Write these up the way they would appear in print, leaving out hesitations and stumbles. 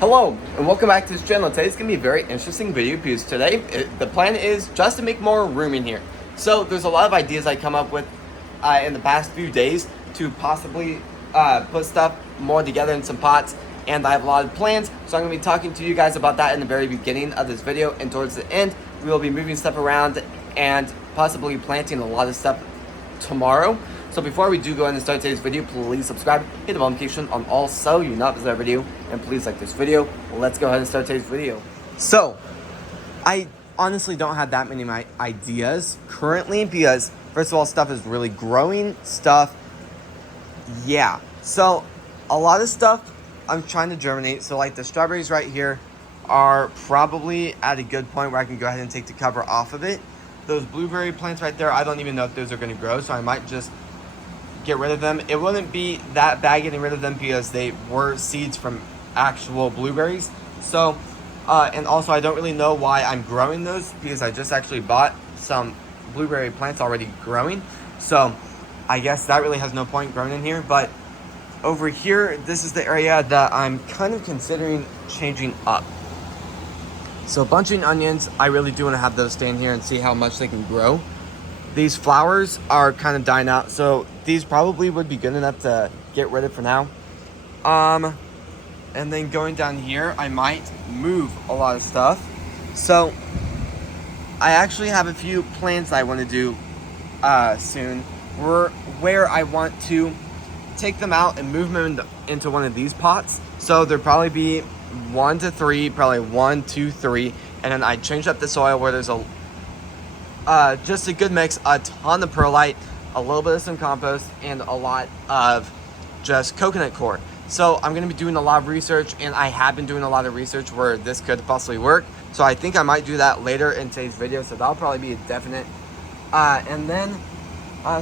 Hello and welcome back to this channel. Today's gonna be a very interesting video because today the plan is just to make more room in here. So there's a lot of ideas I come up with in the past few days to possibly put stuff more together in some pots, and I have a lot of plans, so I'm gonna be talking to you guys about that in the very beginning of this video, and towards the end we will be moving stuff around and possibly planting a lot of stuff tomorrow. So before we do go ahead and start today's video, please subscribe, hit the bell notification on all so you not miss our video, and please like this video. Let's go ahead and start today's video. So, I honestly don't have that many ideas currently because, first of all, stuff is really growing. So, a lot of stuff I'm trying to germinate. So, like the strawberries right here are probably at a good point where I can go ahead and take the cover off of it. Those blueberry plants right there, I don't even know if those are going to grow, so I might just get rid of them. It wouldn't be that bad getting rid of them because they were seeds from actual blueberries. So, and also I don't really know why I'm growing those because I just actually bought some blueberry plants already growing. So, I guess that really has no point growing in here. But over here, this is the area that I'm kind of considering changing up. So bunching onions, I really do want to have those stay in here and see how much they can grow. These flowers are kind of dying out, so these probably would be good enough to get rid of for now. And then going down here, I might move a lot of stuff. So I actually have a few plans I want to do soon, where I want to take them out and move them into one of these pots. So there'll probably be 1 to 3, probably 1, 2, 3, and then I change up the soil where there's just a good mix, a ton of perlite, a little bit of some compost, and a lot of just coconut coir. So I'm going to be doing a lot of research, and I have been doing a lot of research where this could possibly work. So I think I might do that later in today's video, so that'll probably be a definite. And then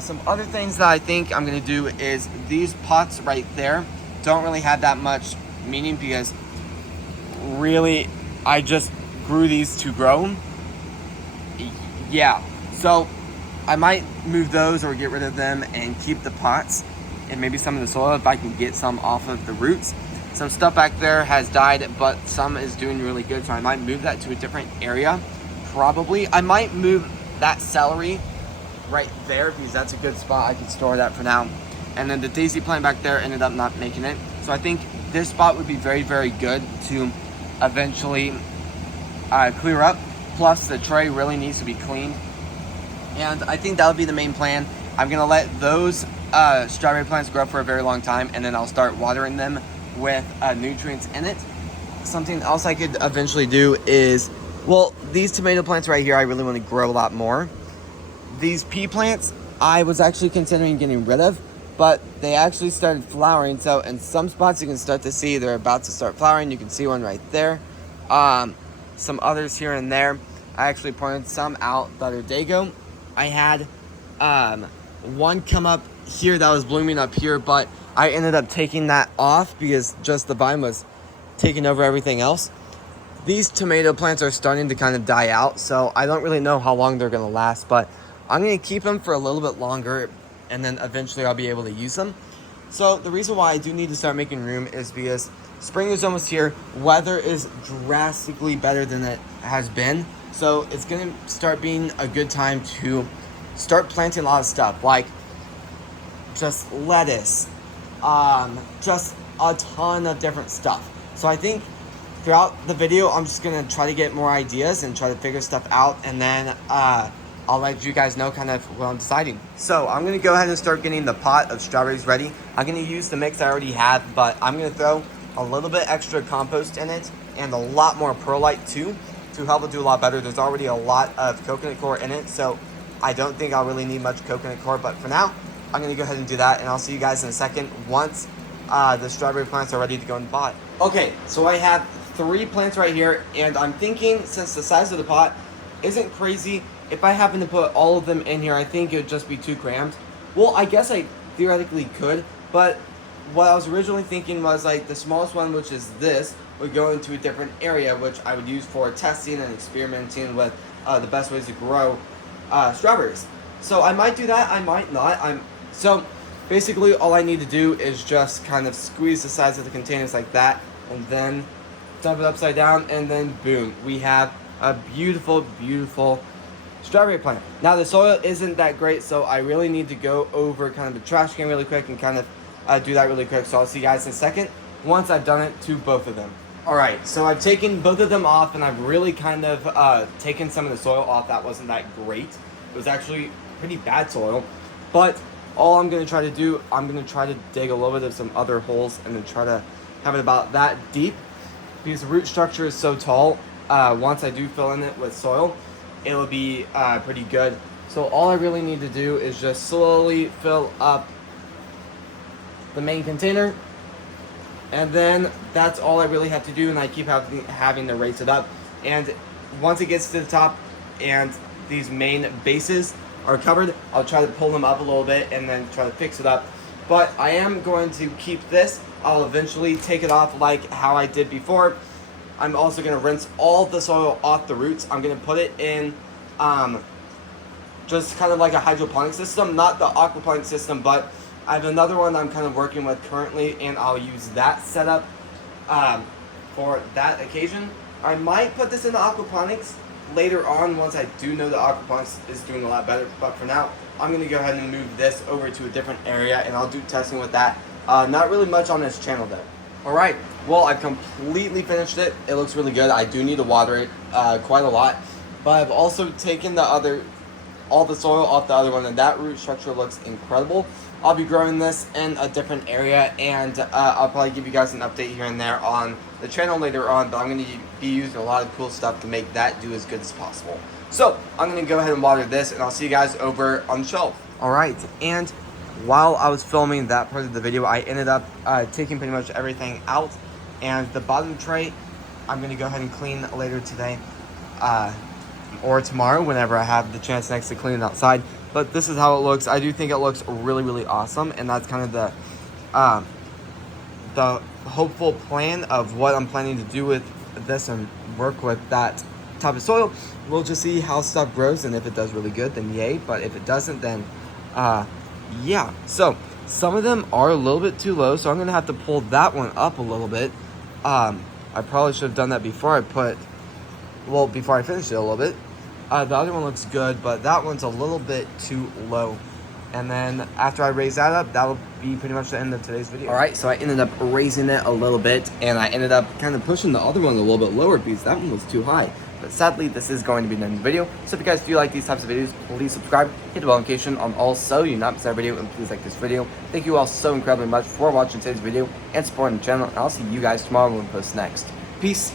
some other things that I think I'm going to do is these pots right there don't really have that much meaning because really I just grew these to grow. Yeah, so I might move those or get rid of them and keep the pots and maybe some of the soil if I can get some off of the roots. Some stuff back there has died, but some is doing really good, so I might move that to a different area. Probably I might move that celery right there because that's a good spot. I can store that for now. And then the daisy plant back there ended up not making it, so I think this spot would be very, very good to eventually clear up. Plus the tray really needs to be cleaned, and I think that'll be the main plan. I'm gonna let those strawberry plants grow for a very long time, and then I'll start watering them with nutrients in it. Something else I could eventually do is, well, these tomato plants right here I really want to grow a lot more. These pea plants I was actually considering getting rid of, but they actually started flowering. So in some spots you can start to see they're about to start flowering. You can see one right there. Some others here and there. I actually pointed some out the other day ago. I had one come up here that was blooming up here, but I ended up taking that off because just the vine was taking over everything else. These tomato plants are starting to kind of die out, so I don't really know how long they're gonna last, but I'm gonna keep them for a little bit longer, and then eventually I'll be able to use them. So the reason why I do need to start making room is because spring is almost here. Weather is drastically better than it has been. So it's going to start being a good time to start planting a lot of stuff. Like just lettuce. Just a ton of different stuff. So I think throughout the video, I'm just going to try to get more ideas and try to figure stuff out. And then I'll let you guys know kind of what I'm deciding. So I'm going to go ahead and start getting the pot of strawberries ready. I'm going to use the mix I already have, but I'm going to throw a little bit extra compost in it and a lot more perlite too to help it do a lot better. There's already a lot of coconut coir in it, so I don't think I'll really need much coconut coir, but for now I'm going to go ahead and do that, and I'll see you guys in a second once the strawberry plants are ready to go in the pot. Okay, so I have 3 plants right here, and I'm thinking since the size of the pot isn't crazy, if I happen to put all of them in here, I think it would just be too cramped. Well, I guess I theoretically could, but what I was originally thinking was like the smallest one, which is this, would go into a different area, which I would use for testing and experimenting with the best ways to grow strawberries. So I might do that, I might not. So basically all I need to do is just kind of squeeze the sides of the containers like that, and then dump it upside down, and then boom, we have a beautiful, beautiful strawberry plant. Now the soil isn't that great, so I really need to go over kind of the trash can really quick and kind of do that really quick. So I'll see you guys in a second once I've done it to both of them. Alright, so I've taken both of them off, and I've really kind of taken some of the soil off that wasn't that great. It was actually pretty bad soil, but all I'm going to try to do, I'm going to try to dig a little bit of some other holes and then try to have it about that deep, because the root structure is so tall. Once I do fill in it with soil, it'll be pretty good. So all I really need to do is just slowly fill up the main container, and then that's all I really have to do, and I keep having to raise it up. And once it gets to the top and these main bases are covered, I'll try to pull them up a little bit and then try to fix it up. But I am going to keep this. I'll eventually take it off like how I did before. I'm also going to rinse all the soil off the roots. I'm going to put it in just kind of like a hydroponic system, not the aquaponic system, but I have another one I'm kind of working with currently, and I'll use that setup for that occasion. I might put this into aquaponics later on once I do know the aquaponics is doing a lot better, but for now I'm going to go ahead and move this over to a different area, and I'll do testing with that. Not really much on this channel though. Alright, well, I've completely finished it. It looks really good. I do need to water it quite a lot, but I've also taken all the soil off the other one, and that root structure looks incredible. I'll be growing this in a different area, and I'll probably give you guys an update here and there on the channel later on, but I'm going to be using a lot of cool stuff to make that do as good as possible. So I'm going to go ahead and water this, and I'll see you guys over on the shelf. Alright, and while I was filming that part of the video, I ended up taking pretty much everything out, and the bottom tray I'm going to go ahead and clean later today or tomorrow whenever I have the chance next to clean it outside. But this is how it looks. I do think it looks really, really awesome, and that's kind of the hopeful plan of what I'm planning to do with this and work with that type of soil. We'll just see how stuff grows, and if it does really good, then yay. But if it doesn't, then yeah. So some of them are a little bit too low, so I'm gonna have to pull that one up a little bit. I probably should have done that before I finished it a little bit. The other one looks good, but that one's a little bit too low. And then after I raise that up, that'll be pretty much the end of today's video. Alright, so I ended up raising it a little bit, and I ended up kind of pushing the other one a little bit lower because that one was too high. But sadly, this is going to be the end of the video. So if you guys do like these types of videos, please subscribe, hit the bell notification on all so you not miss our video, and please like this video. Thank you all so incredibly much for watching today's video and supporting the channel, and I'll see you guys tomorrow when we post next. Peace.